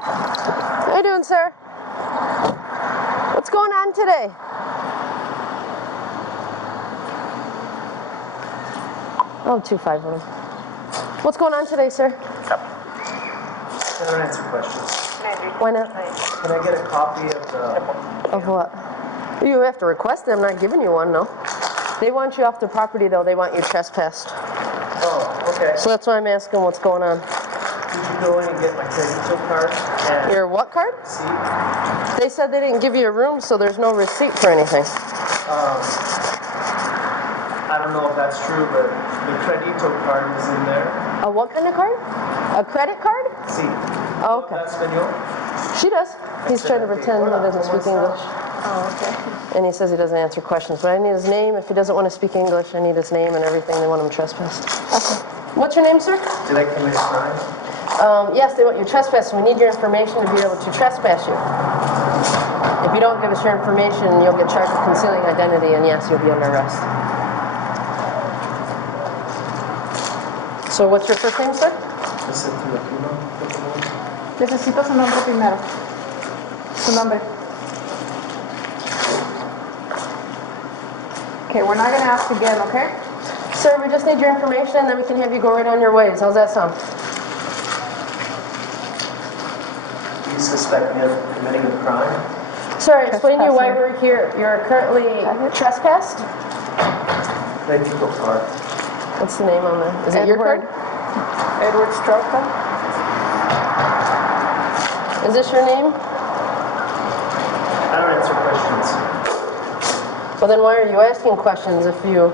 How you doing, sir? What's going on today? I'll have 2-5 of them. What's going on today, sir? I don't answer questions. Why not? Can I get a copy of the... Of what? You have to request it. I'm not giving you one, no. They want you off the property, though. They want you trespassed. Oh, okay. So that's why I'm asking what's going on. Did you go in and get my credential card? And Your what card? see? They said they didn't give you a room, so there's no receipt for anything. I don't know if that's true, but the credito card is in there. A what kind of card? A credit card? See? Oh, okay. Español? She does. He's trying to pretend he doesn't speak English. Oh, okay. And he says he doesn't answer questions, but I need his name. If he doesn't want to speak English, I need his name and everything. They want him trespassed. Okay. What's your name, sir? Did I commit a crime? Yes, they want you trespassed. We need your information to be able to trespass you. If you don't give us your information, you'll get charged with concealing identity, and yes, you'll be under arrest. So what's your first name, sir? Necesito su nombre primero. Su nombre. Okay, we're not going to ask again, okay? Sir, we just need your information, and then we can have you go right on your ways. How's that sound? Do you suspect me of committing a crime? Sir, explain to you why we're here. You're currently trespassed? Credito card. What's the name on there? Is it your card? Edward Strelka. Is this your name? I don't answer questions. Well, then why are you asking questions if you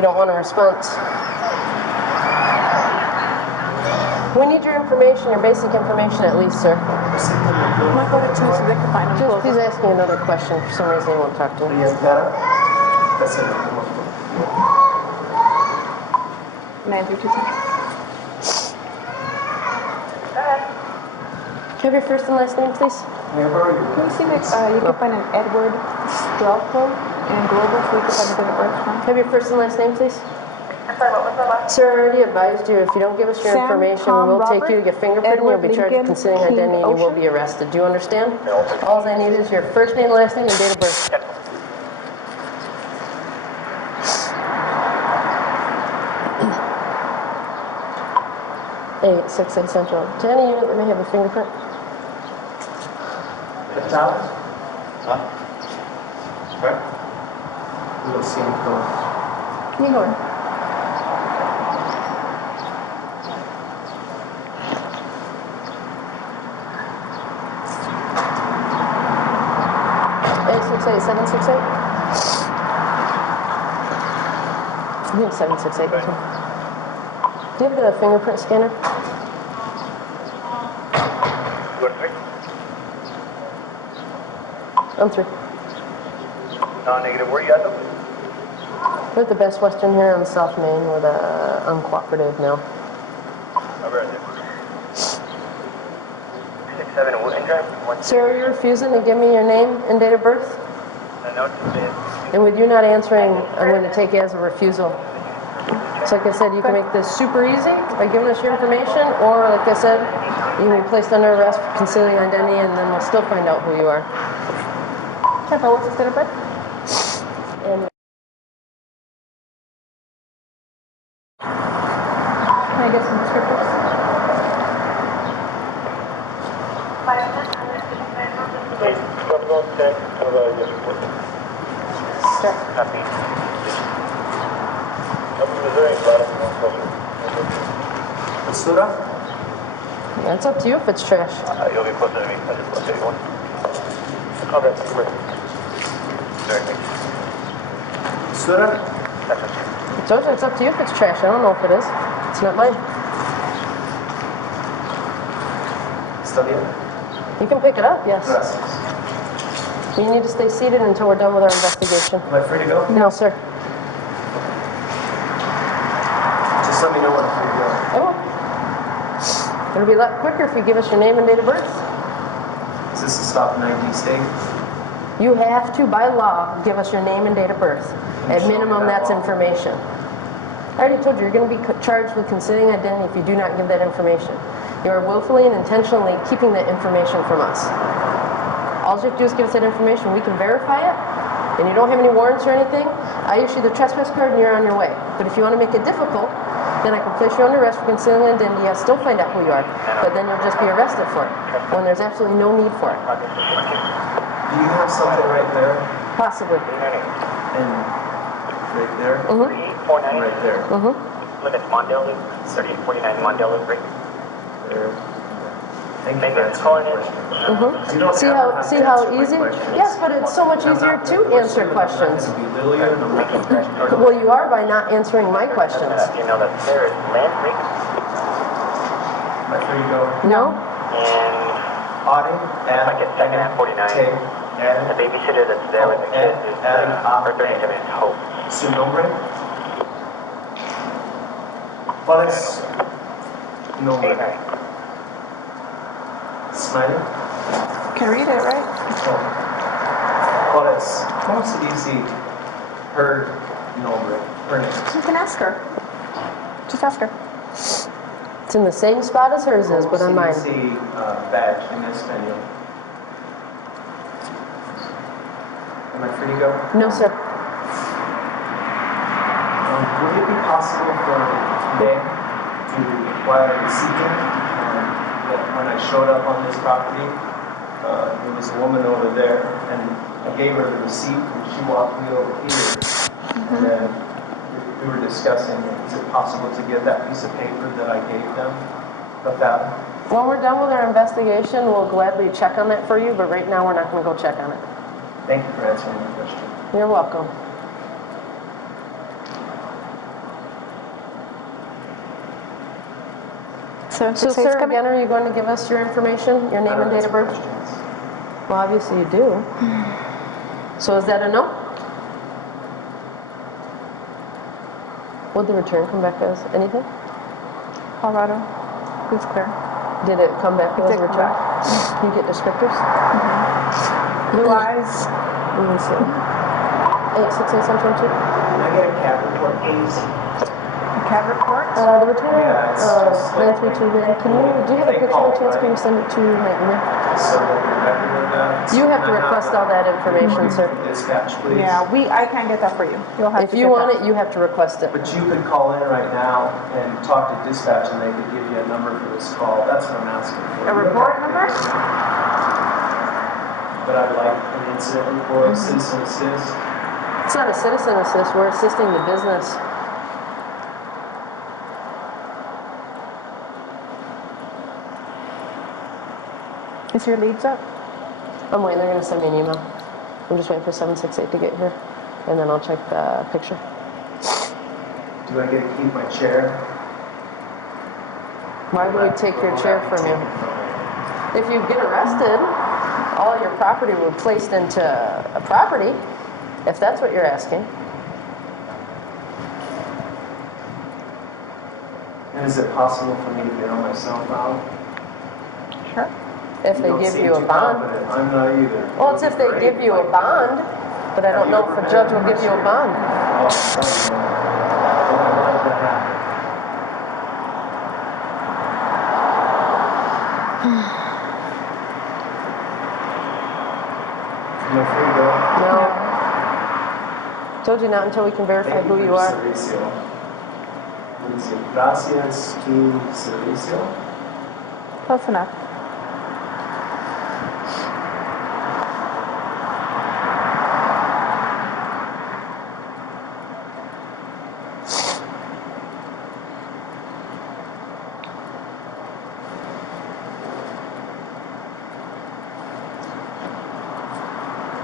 don't want a response? We need your information, your basic information at least, sir. I'm not going to choose so they can find them. Just please ask me another question. For some reason, he won't talk to me. That's it. 9:52. Can I have your first and last name, please? Can you see that you can find an Edward Strelka in Global so you can find a bit of birth Can I have your first and last name, please? Sir, I already advised you, if you don't give us your information, we will take you to get fingerprinted, and you'll be charged with concealing identity, and you will be arrested. Do you understand? All I need is your first name, last name, and date of birth. 866 Central. To any unit that may have a fingerprint. The child? Huh? Where? We'll see him go. Can you go in? I think 768. This one. Do you have the fingerprint scanner? I'm 3. Non-negative. Where you at though? We're at the Best Western here on South Main. We're the uncooperative now. Over right there. 67 Woodland Drive. Sir, are you refusing to give me your name and date of birth? No, And with you not answering, I'm going to take it as a refusal. So like I said, you can make this super easy by giving us your information, or like I said, you can be placed under arrest for concealing identity, and then we'll still find out who you are. What's the date of birth? And Can I get some descriptors? Sure. Copy. Basura? that's up to you if it's trash. You'll be closer to me. I just want to take one. Okay, come here. Very Basura? I told you it's up to you if it's trash. I don't know if it is. It's not mine. Está bien? You can pick it up, yes. Gracias. You need to stay seated until we're done with our investigation. Am I free to go? No, sir. Just let me know when I'm free to go. I will. It'll be a lot quicker if you give us your name and date of birth. Is this a stop and ID state? You have to, by law, give us your name and date of birth. At minimum, that's information. I already told you, you're going to be charged with concealing identity if you do not give that information. You are willfully and intentionally keeping that information from us. All you have to do is give us that information. We can verify it, and you don't have any warrants or anything. I issue the trespass card, and you're on your way. But if you want to make it difficult, then I can place you under arrest for concealing identity. I'll still find out who you are, but then you'll just be arrested for it when there's absolutely no need for it. Do you have something right there? Possibly. And right there? Mm-hmm. And right there? Mm-hmm. Look at Mondale Loop, 3849 Mondale Loop, right? There. Thank you Maybe for it's answering calling the in. question. Mm-hmm. You don't See ever how have to see how answer my easy? questions. Yes, but it's so much I'm easier not to gonna force answer you, questions. I'm not gonna belittle you, and I'm not gonna Well, you are by not answering my questions. You know that there is land leak There you go. No? and Audie, add, like it's second at 49. take, The add, babysitter that's there with the kids is or 37 is Hope. su nombre. ¿Cuál es nombre? Smiley? Can read it, right? ¿Cuál es? ¿Cómo se dice her nombre? Her name. You can ask her. Just ask her. It's in the same spot as hers is, but on mine. ¿Cómo se dice badge en español? Am I free to go? No, sir. Would it be possible for them to acquire a receipt that when I showed up on this property, there was a woman over there, and I gave her the receipt, and she walked me over here, and then we were discussing, is it possible to get that piece of paper that I gave them? But that, When we're done with our investigation, we'll gladly check on that for you, but right now we're not going to go check on it. thank you for answering the question. You're welcome. So, sir, again, are you going to give us your information, your name and date of birth? Well, obviously you do. So is that a no? Would the return come back as anything? Colorado. It's clear. Did it come back It as did a come return? back. You get descriptors? Blue eyes. Let me see. 868 Central 2. Can I get a cab report, please? Cab report. The return, Yeah, it's just like- 932 van. Can you, do you have a picture by chance? Can you send it to my email? So that your record of that. You have to request all that information, sir. Dispatch, please. Yeah, I can't get that for you. You'll have If to you get want that. it, you have to request it. But you could call in right now and talk to dispatch and they could give you a number for this call. That's what I'm asking for. A report number? But I'd like an incident report, citizen assist. It's not a citizen assist, we're assisting the business. Is your leads up? I'm waiting, they're gonna send me an email. I'm just waiting for 768 to get here, and then I'll check the picture. Do I get to keep my chair? Why would we take your chair from you? If you get arrested, all your property will be placed into a property, if that's what you're asking. And is it possible for me to bail myself out? Sure. If they give you a bond. I'm not either. Well, it's if they give you a bond, but I don't know if a judge will give you a bond. Oh, sorry, man. Why did that happen? Am I free to go? No. Told you not until we can verify Thank who for you your are. servicio. What is it? Gracias tu servicio. Close enough.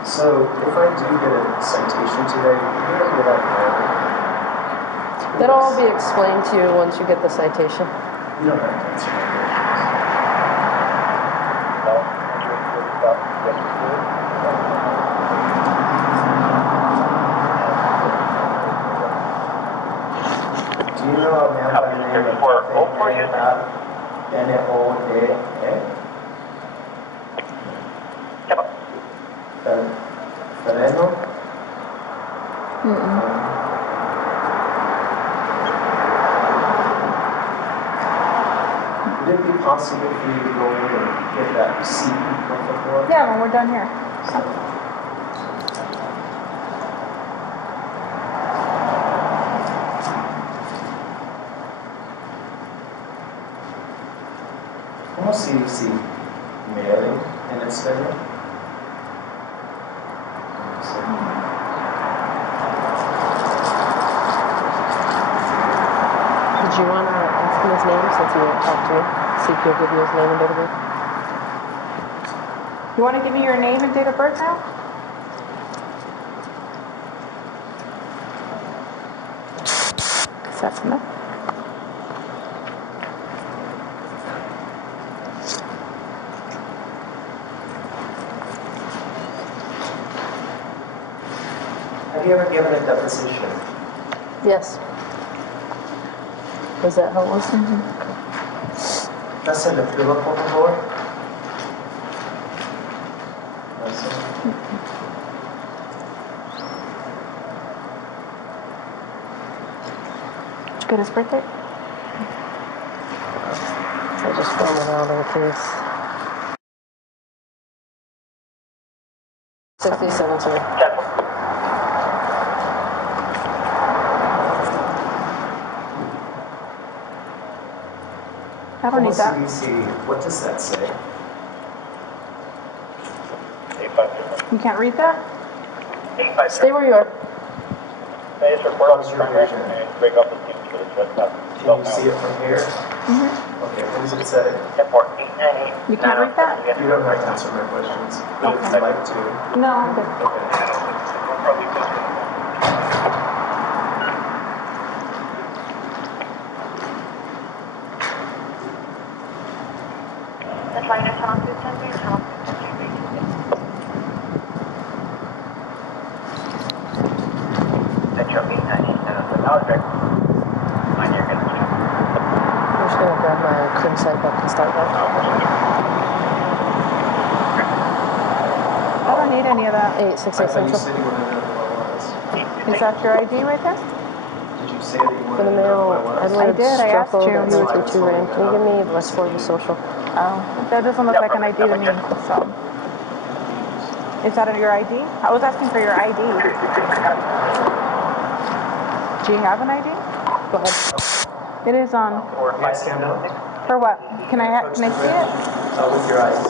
So, if I do get a citation today, where would I go? That'll all be explained to you once you get the citation. You don't have to answer my questions. Do you know a man by the name of N-O-D-E? Ferreno? Would it be possible for you to go in and get that receipt of the board? Yeah, when we're done here. Cómo CDC mailing en español? Did you want to ask him his name since he won't talk to me? See if he'll give you his name and date of birth. You want to give me your name and date of birth now? That's enough. Have you ever given a deposition? Yes. Was that how it was? ¿Estás en la prueba, por favor? Gracias. Did you get his birthday? I just found it out in case. 67, sir. I don't need that. CDC, what does that say? 850. You can't read that? 850. Stay where you are. May I just report on the transaction and break up the teams for the trespass? Can you see it from here? Okay, what does it say? Airport 898. You can't read that? You don't have to answer my questions, but if Okay. you'd like to. No, I'm good. Okay. I'm just going to grab my curbside book and start that. I don't need any of that. 868 I thought you Central. said you wanted to know what it was. Is that your ID right there? Did you say that you For wanted the to know mail, what it was? Edward I did, I asked Struffel, you. that's 932 Ram. Can you give me West Florida social? Oh, that doesn't look like an ID to me, so. Is that your ID? I was asking for your ID. Do you have an ID? Go ahead. It is on. May I stand up? For what? Can I see it? With your eyes.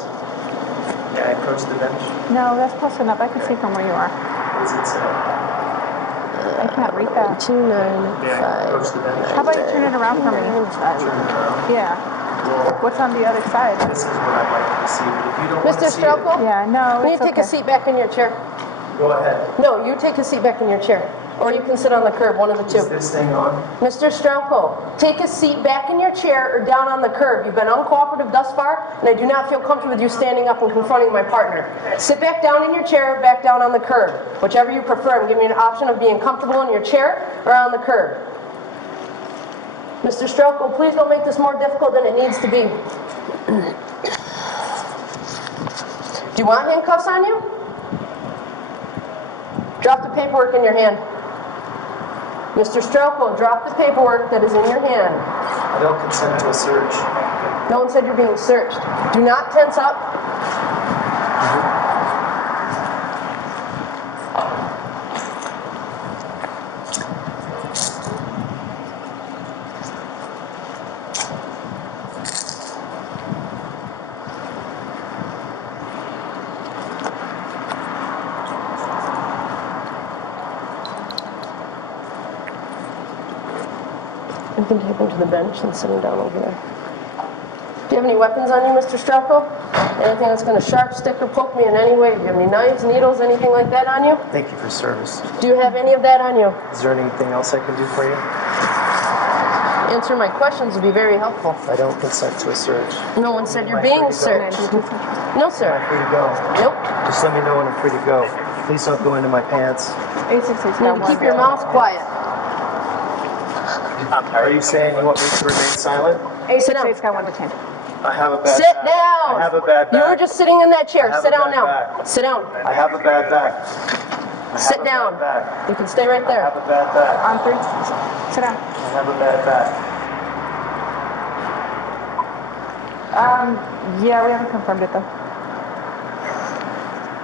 May I approach the bench? No, that's close enough. I can see from where you are. What does it say? I can't read that. 295. Approach the bench. How about you turn it around for me? Turn it around. Yeah. Well, What's on the other side? this is what I'd like to see, but if you don't want Mr. to see it, Strelko, Yeah, no, can you it's take a okay. seat back in your chair? go ahead. No, you take a seat back in your chair. Or you can sit on the curb, one of the Is two. this thing on? Mr. Strelko, take a seat back in your chair or down on the curb. You've been uncooperative thus far, and I do not feel comfortable with you standing up and confronting my partner. Sit back down in your chair, back down on the curb. Whichever you prefer. I'm giving you an option of being comfortable in your chair or on the curb. Mr. Strelko, please don't make this more difficult than it needs to be. Do you want handcuffs on you? Drop the paperwork in your hand. Mr. Strelko, drop the paperwork that is in your hand. I don't consent to a search. No one said you're being searched. Do not tense up. You can take him to the bench and sit him down over there. Do you have any weapons on you, Mr. Strelko? Anything that's going to sharp stick or poke me in any way? Do you have any knives, needles, anything like that on you? Thank you for service. Do you have any of that on you? Is there anything else I can do for you? Answer my questions would be very helpful. I don't consent to a search. No one said you're being searched. No, Am I sir. free to go? Nope. Just let me know when I'm free to go. Please don't go into my pants. 866 You need to keep your mouth quiet. Are you saying you want me to remain silent? 866 got one detained. I have a bad Sit back. down. I have a bad You were back. just sitting in that chair. I have Sit a down bad now. back. Sit down. I have a bad back. I Sit have a down. bad back. You can stay right I there. have a bad back. On 3. Sit down. I have a bad back. Yeah, we haven't confirmed it though.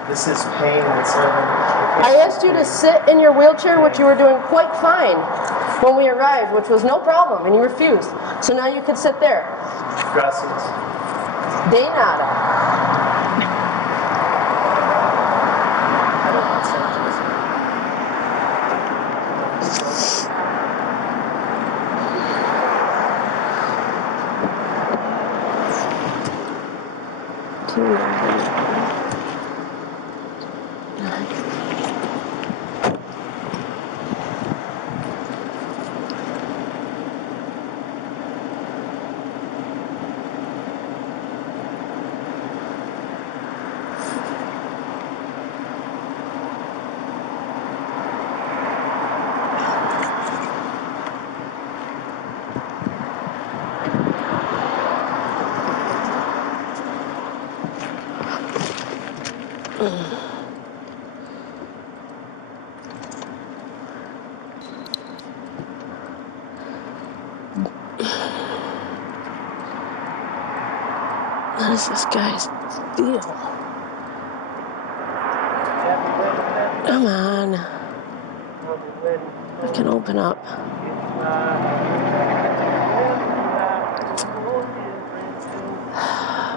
This is pain and so. I asked you to sit in your wheelchair, which you were doing quite fine when we arrived, which was no problem, and you refused. So now you can sit there. Gracias. De nada. I don't consent to this. What is this guy's deal? Come on. I can open up.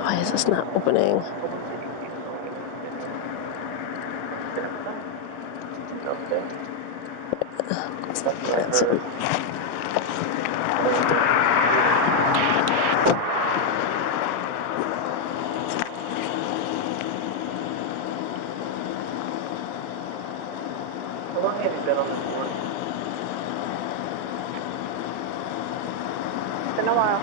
Why is this not opening? That's it. How long have you been on this board? It's been a while.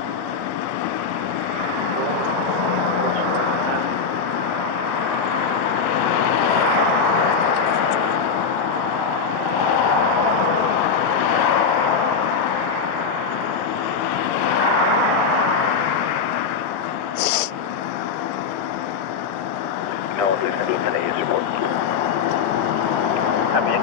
No, there's going to be a minute report. I'm in.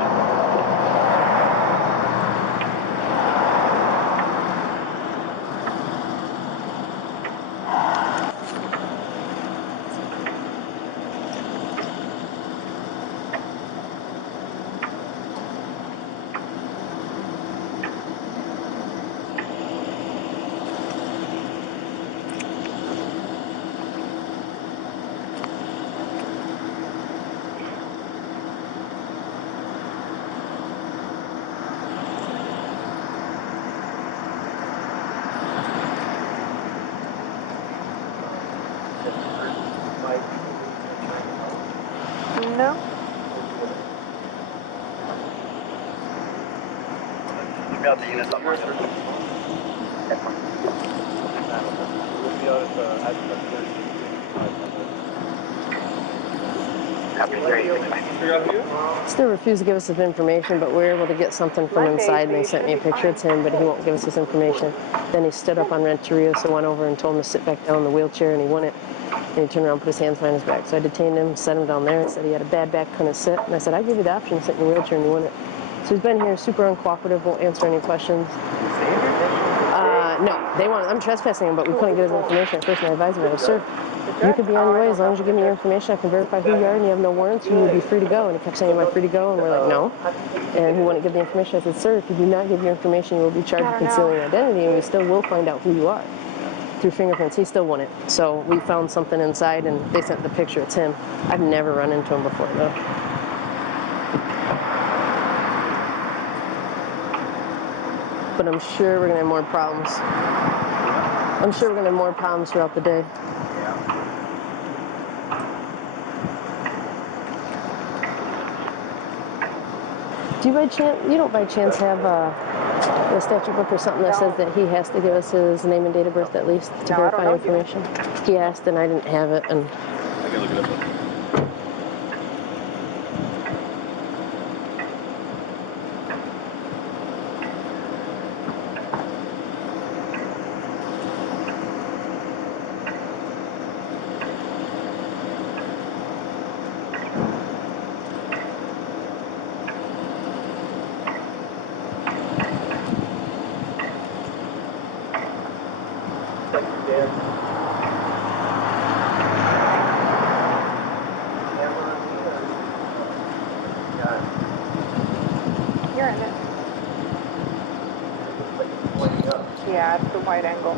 No. You got the units on my side. Copy 36. Still refused to give us his information, but we were able to get something from inside, and they sent me a picture. It's him, but he won't give us his information. Then he stood up on Renteria, so went over and told him to sit back down in the wheelchair, and he wouldn't. And he turned around and put his hands behind his back. So I detained him, set him down there, and said he had a bad back, couldn't sit. And I said, I give you the option to sit in your wheelchair, and he wouldn't. So he's been here, super uncooperative, won't answer any questions. No, they want. I'm trespassing him, but we couldn't get his information at first, and I advised him, I go, sir, you could be on your way as long as you give me your information. I can verify who you are, and you have no warrants. You will be free to go. And he kept saying, am I free to go? And we're like, no. And he wouldn't give the information. I said, sir, if you do not give your information, you will be charged with concealing identity, and we still will find out who you are through fingerprints. He still wouldn't. So we found something inside, and they sent the picture. It's him. I've never run into him before, though. But I'm sure we're going to have more problems. I'm sure we're going to have more problems throughout the day. Do you by chance, you don't by chance have the statute book or something that says that he has to give us his name and date of birth at least to verify information? He asked and I didn't have it, and I can look it up. turn it. Yeah, it's the wide angle.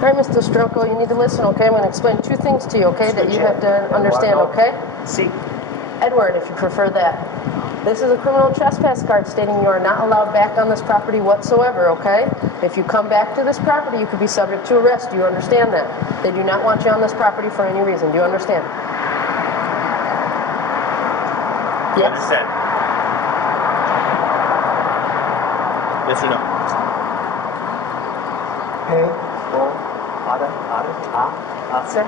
All right, Mr. Stroko, you need to listen, okay? I'm going to explain two things to you, okay, that you have to understand, okay? See. Edward, if you prefer that. This is a criminal trespass card stating you are not allowed back on this property whatsoever, okay? If you come back to this property, you could be subject to arrest. Do you understand that? They do not want you on this property for any reason. Do you understand? You Yes? understand? Yes or no? Hey. Sir?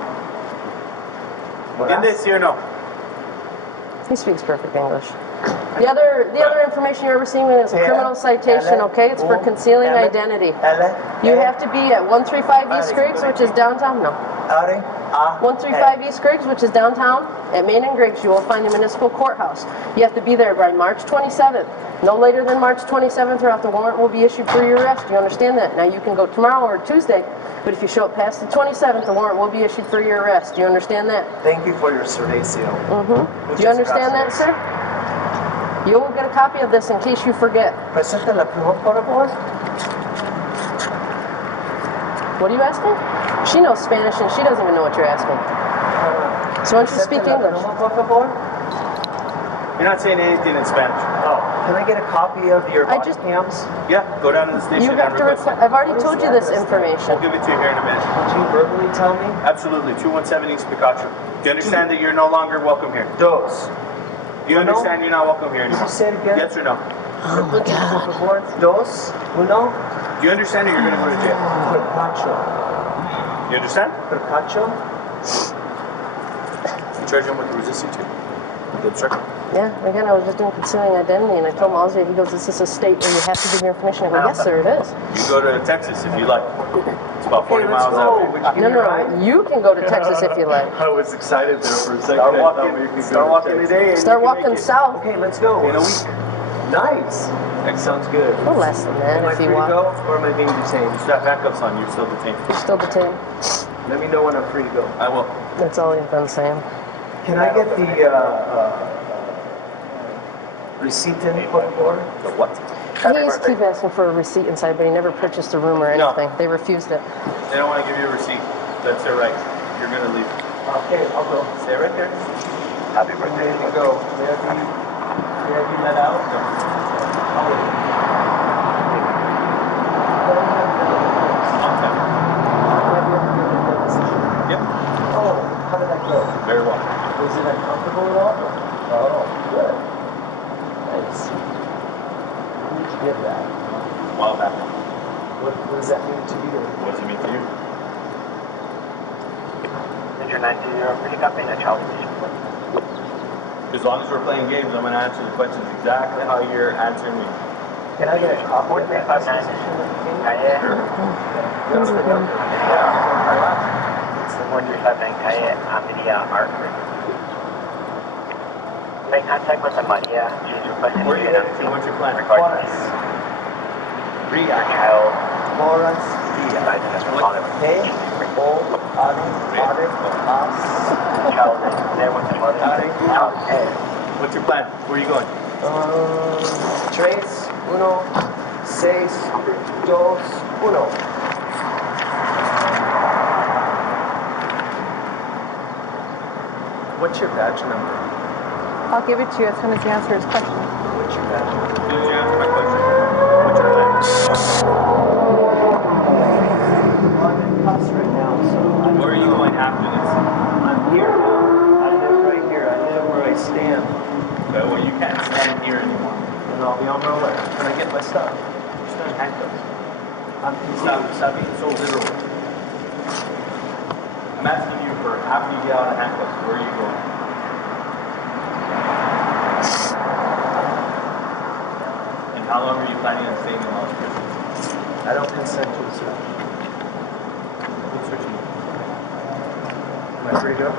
In this, or no? He speaks perfect English. The other information you're receiving is a criminal citation, okay? It's for concealing identity. You have to be at 135 East Griggs, which is downtown. No. 135 East Griggs, which is downtown. At Main and Griggs, you will find a municipal courthouse. You have to be there by March 27th. No later than March 27th, or else the warrant will be issued for your arrest. Do you understand that? Now, you can go tomorrow or Tuesday, but if you show up past the 27th, the warrant will be issued for your arrest. Do you understand that? Thank you for your servicio. Do you understand that, sir? You will get a copy of this in case you forget. Presente la pluma, por favor. What are you asking? She knows Spanish and she doesn't even know what you're asking. So why don't you speak English? Por favor. You're not saying anything in Spanish. Oh, can I get a copy of your I body just- cams? Yeah, go down to the station You have and to request it. I've already told you this information. We'll give it to you here in a minute. Would you verbally tell me? Absolutely, 217 East Picacho. Do you understand that you're no longer welcome here? Dos. Do you understand you're not welcome here Did anymore? you say it again? Yes or no? Oh my God. Por favor. Dos. Uno. Do you understand that you're going to go to jail? Percacho. You understand? Percacho. You charge him with resisting to? Good, sir. Yeah, again, I was just doing concealing identity, and I told Ozzy, he goes, "This is a state where you have to give your information." I go, "Yes, sir, it is." You go to Texas if you like. It's about 40 let's miles go. out. Would you give No, me a ride? no, you can go to Texas if you like. I was excited there for a second. Start I thought we walking, could start go walking to Texas. today. And Start you can walking make it south. Okay, let's go. in a week. Nice. That sounds good. No less than that Am I if free you to want. go, or am I being You detained? still have handcuffs on. You're still detained. You're still detained. Let me know when I'm free to go. I will. That's all he's been saying. Can I get the receipt in, por favor? The what? He's keep asking for a receipt inside, but he never purchased a room or No. anything. They refused it. They don't want to give you a receipt. That's their right. You're going to leave. Okay, I'll go. Stay right there. Happy birthday to go. May I be let out? I'll wait. On time. Yep. Oh, how did that go? Very well. Was it uncomfortable at all? Oh, good. Nice. When did you get that? A while back. What does that mean to you? What does it mean to you? Is your 19-year-old pretty got a child abuse report? As long as we're playing games, I'm going to answer the questions exactly how you're answering me. Can I get a copy of that? 4359 Calle. What's the number? It's the 4359 Calle Amelia Art. Make contact with Maria. She's requesting Where are you you headed to? What's your plan? regarding Ria. your child. Moras. Advising us from all of Hey. O. Ade. Ade. As. child is there with the mother. Child is What's your plan? Where are you going? Tres. Uno. Seis. Dos. Uno. What's your badge number? I'll give it to you as soon as he answers his question. What's your badge number? As soon as you answer my question, what's your plan? I'm in cuffs right now, so Where are you going after this? I'm here now. I live right here. I live where I stand. Okay, well, you can't stand here anymore. And I'll be on my way. Can I get my stuff? You're still in handcuffs. I'm Stop, confused. stop being so literal. I'm asking After you get out of handcuffs, where are you going? And how long are you planning on staying in Las Cruces? I don't consent to it, sir. Who's searching you? Am I free to go?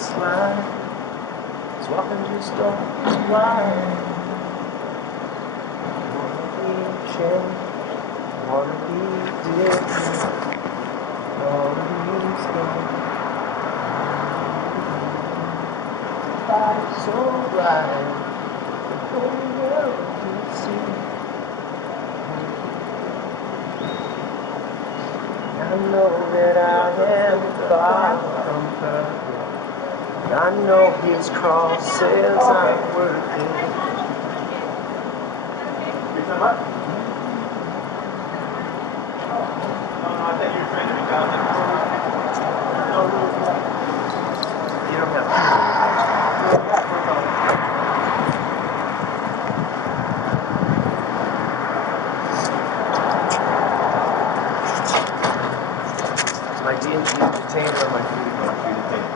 Slide. Swapping just don't slide. Wanna be changed. Wanna be different. Wanna be strong. Life so bright. The whole world can see. I know that I am far from perfect. I know his cross says I'm worth it. You said what? No, I thought you were trying to reach out. You don't have to. My D&G detained or my free to go? Free detained.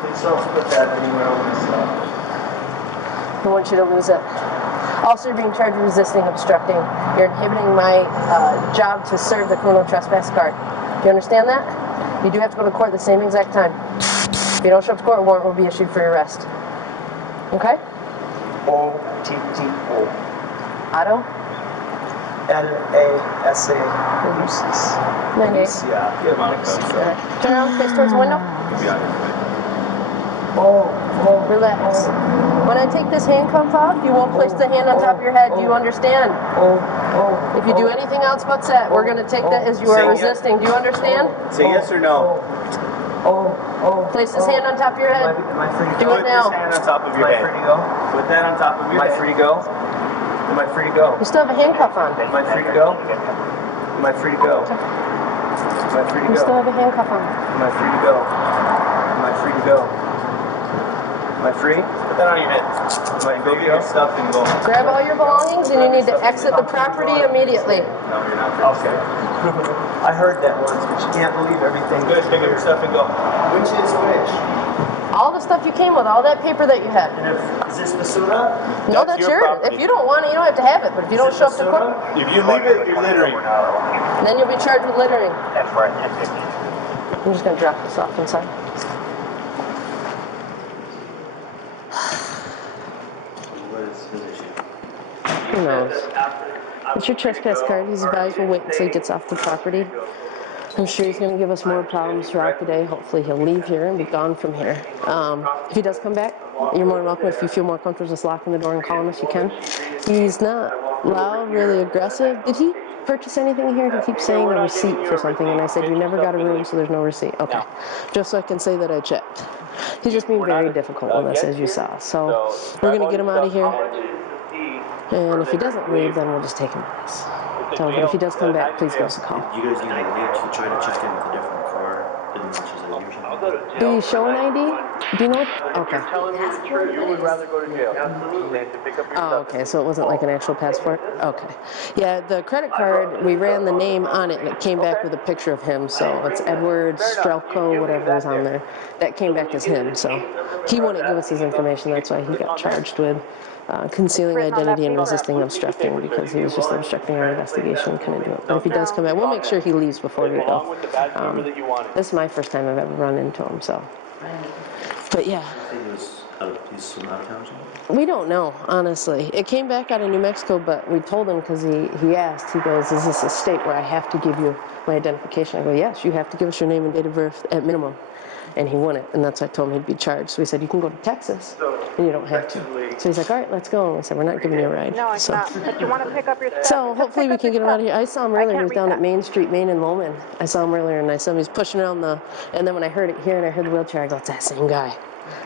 Please don't put that anywhere on this stuff. I want you to lose it. Also, you're being charged with resisting, obstructing. You're inhibiting my job to serve the criminal trespass card. Do you understand that? You do have to go to court at the same exact time. If you don't show up to court, a warrant will be issued for your arrest. Okay? O-T-T-O. Otto? L-A-S-A. Lucis. Alicia. Turn around, face towards the window. Relax. When I take this handcuff off, you won't place the hand on top of your head. Do you understand? If you do anything else but that, we're going to take that as you are resisting. Do you understand? Say yes or no. Place this hand on top of your head. Am I free to Do go? it now. Put this hand on top of your Am I head. free to go? Put that on top of your Am I head. free to go? Am I free to go? You still have a handcuff on. Am I free to go? Am I free to go? Am I free to You still go? have a handcuff on. Am I free to go? Am I free to go? Am I free? Put that on your head. Am I Go free get to your go? stuff and go. Grab all your belongings and you need to exit the property immediately. No, you're not free. Okay. I heard that once, but you can't believe everything. Good, pick up your stuff and go. Which is which? All the stuff you came with, all that paper that you had. And is this Basura? No, that's your yours. property. If you don't want it, you don't have to have it. But if you don't show up to court, If you leave it, you're littering. then you'll be charged with littering. That's right, 1050. I'm just going to drop this off inside. What is his issue? Who knows? It's your trespass card. He's advised we'll wait until he gets off the property. I'm sure he's going to give us more problems throughout the day. Hopefully he'll leave here and be gone from here. If he does come back, you're more than welcome. If you feel more comfortable just locking the door and calling us, you can. He's not loud, really aggressive. Did he purchase anything here? He keeps saying a receipt for something, and I said, you never got a room, so there's no receipt. Okay. Just so I can say that I checked. He's just being very difficult with us, as you saw. So we're going to get him out of here. And if he doesn't leave, then we'll just take him with us. So, but if he does come back, please give us a call. You guys need an ID to try to check in with a different car than matches as usual. Do you show an ID? Do you know? Okay. You would rather go to jail than to pick up your Oh, okay. So it wasn't like an actual passport? Okay. Yeah, the credit card, we ran the name on it, and it came back with a picture of him. So it's Edward Strelko, whatever is on there. That came back as him. So he wouldn't give us his information. That's why he got charged with concealing identity and resisting obstructing, because he was just obstructing our investigation. Couldn't do it. But if he does come back, we'll make sure he leaves before we go. This is my first time I've ever run into him, so. But yeah. He's from out of town? We don't know, honestly. It came back out of New Mexico, but we told him because he asked, he goes, is this a state where I have to give you my identification? I go, yes, you have to give us your name and date of birth at minimum. And he wouldn't, and that's why I told him he'd be charged. So we said, you can go to Texas, and you don't have to. So he's like, all right, let's go. And we said, we're not giving you a ride. No, it's not. But you want to pick up your stuff. So hopefully we can get him out of here. I saw him earlier. He was down at Main Street, Main and Lowman. I saw him earlier, and I saw him. He's pushing around and then when I heard it here and I heard the wheelchair, I go, it's that same guy.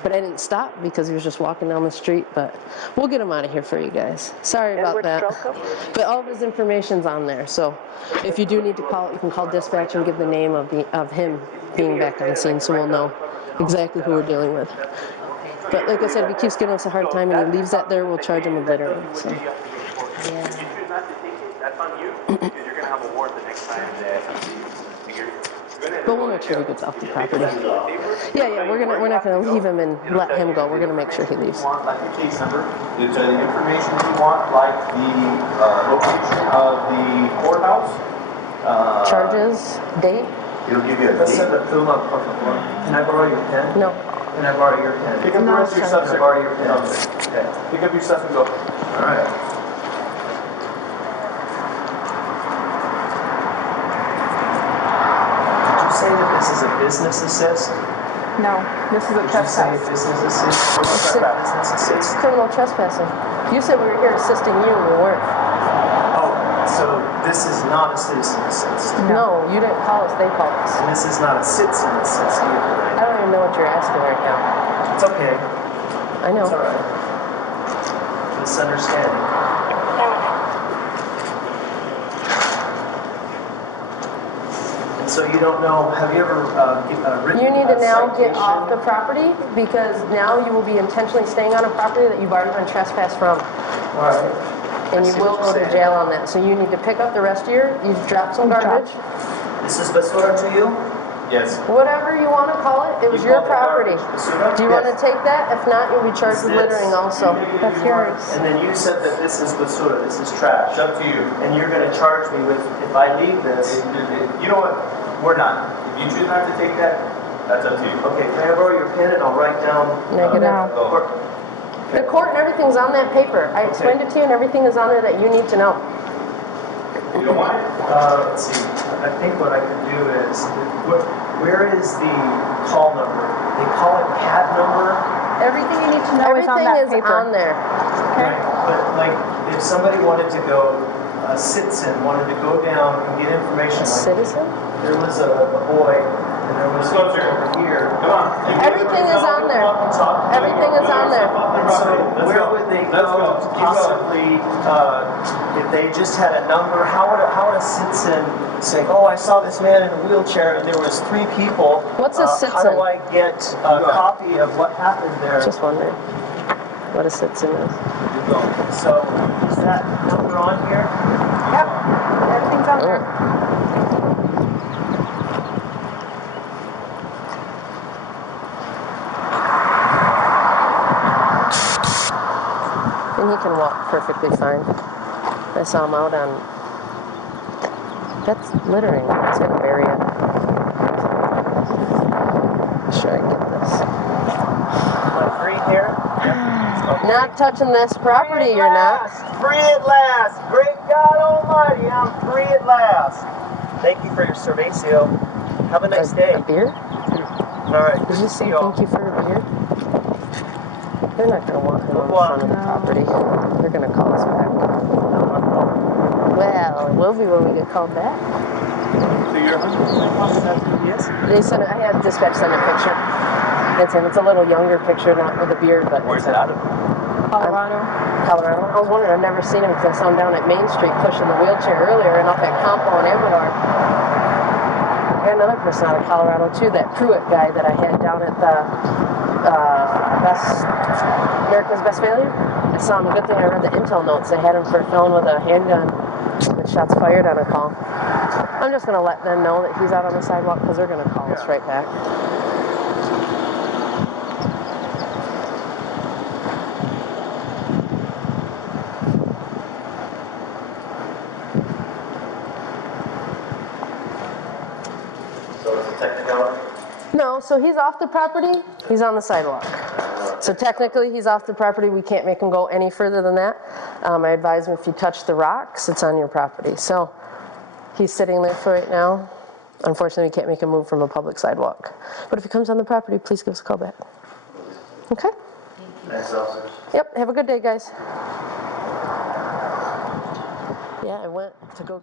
But I didn't stop because he was just walking down the street. But we'll get him out of here for you guys. Sorry about that. But all of his information's on there. So if you do need to call, you can call dispatch and give the name of him being back on scene, so we'll know exactly who we're dealing with. But like I said, if he keeps giving us a hard time and he leaves that there, we'll charge him with littering. So. If you choose not to take it, that's on you, because you're gonna have a warrant the next time that you're gonna. But we'll make sure he gets off the property. Yeah, we're not gonna leave him and let him go. We're gonna make sure he leaves. You want like a case number, the information you want, like the location of the courthouse. Charges, date? It'll give you a date. Fill them up. Can I borrow your pen? No. Can I borrow your pen? Pick up the rest of your stuff, sir. Can I borrow your pen? Okay. Pick up your stuff and go. All right. Did you say that this is a business assist? No, this is a Did you say trespass. business assist? What's that business It's assist? criminal trespassing. You said we were here assisting you and we weren't. Oh, so this is not a citizen assist. No, you didn't call us, they called us. And this is not a citizen assist either, I right? don't even know what you're asking right now. It's okay. I know. It's all right. Misunderstanding. And so you don't know, have you ever written You need to a now get citation? off the property because now you will be intentionally staying on a property that you've already been trespassed from. All right. And I you see will what go you're to saying. jail on that. So you need to pick up the rest of you've dropped some garbage. This is basura to you? Yes. Whatever you want to call it, it was your property. Do you want to take that? If not, you'll be charged with littering also. That's yours. And then you said that this is basura, this is trash. Up to you. And you're gonna charge me with, if I leave this. You know what? We're not. If you choose not to take that, that's up to you. Okay, can I borrow your pen and I'll write down? Negative. No. The court and everything's on that paper. I explained it to you and everything is on there that you need to know. You don't want it? Let's see, I think what I can do is, where is the call number? They call it CAD number? Everything you need to know is on Everything that is paper. on there. Right, but like, if somebody wanted to go, a citizen wanted to go down and get information, A like, citizen? there was a boy, and there was Let's go, sir. over here. Come on. Everything is on there. Everything is on there. And so, where would they Let's go. go to Keep possibly, if they just had a number, how would a citizen say, oh, I saw this man in a wheelchair and there was 3 people. What's a How citizen? do I get a copy of what happened there? Just wondering what a citizen is. So, is that number on here? Yep, everything's on there. And he can walk perfectly fine. I saw him out on... That's littering. It's going to bury it. Make sure I get this. Am I free here? Not touching this property, you're not. Free at last! Great God Almighty, I'm free at last! Thank you for your servatio. Have a nice day. A beer? All right. Did you say thank you for a beer? They're not going to want him on the front of the property. They're going to call us back. Well, it will be when we get called back. So you're 100% yes? They sent I had dispatch send a picture. It's him. It's a little younger picture, not with a beard, but Where's it out of? Colorado. Colorado. I was wondering, I've never seen him because I saw him down at Main Street pushing the wheelchair earlier and up at Compo and Amador. I got another person out of Colorado too, that Pruitt guy that I had down at the America's Best Failure. I saw him. Good thing I read the intel notes. They had him for a felon with a handgun with shots fired on a call. I'm just going to let them know that he's out on the sidewalk because they're going to call us right back. So it's a technicality? No, so he's off the property, he's on the sidewalk. So technically he's off the property, we can't make him go any further than that. I advise him if you touch the rocks, it's on your property. So he's sitting there for right now. Unfortunately, we can't make him move from a public sidewalk. But if he comes on the property, please give us a call back. Okay? Thanks, officers. Yep, have a good day, guys. Yeah, I went to go...